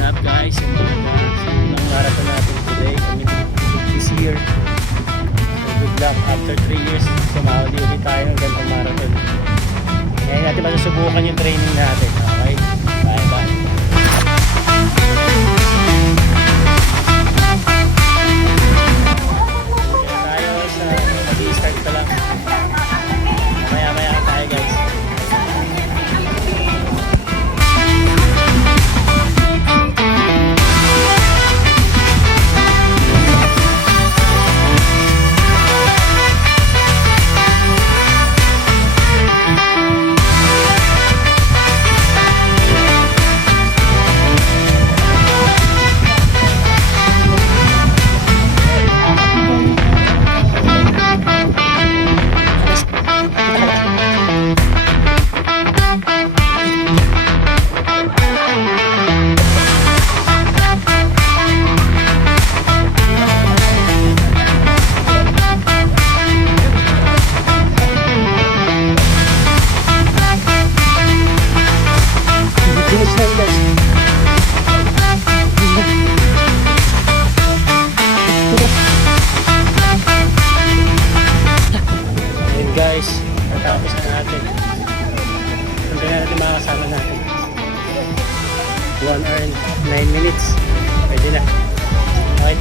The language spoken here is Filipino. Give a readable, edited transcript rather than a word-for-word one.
up guys? Ang marathon natin today, this year. So good luck, after 3 years, sumali ulit tayo ng ganitong marathon. Ngayon natin masusubukan yung training natin. Okay? Bye bye. Tayo sa mag-i-start pa lang. Maya-maya tayo guys. Finish na guys. Ayun guys, natapos na natin. Hindi na natin makakasama natin. 1 hour and 9 minutes. Pwede na. Okay.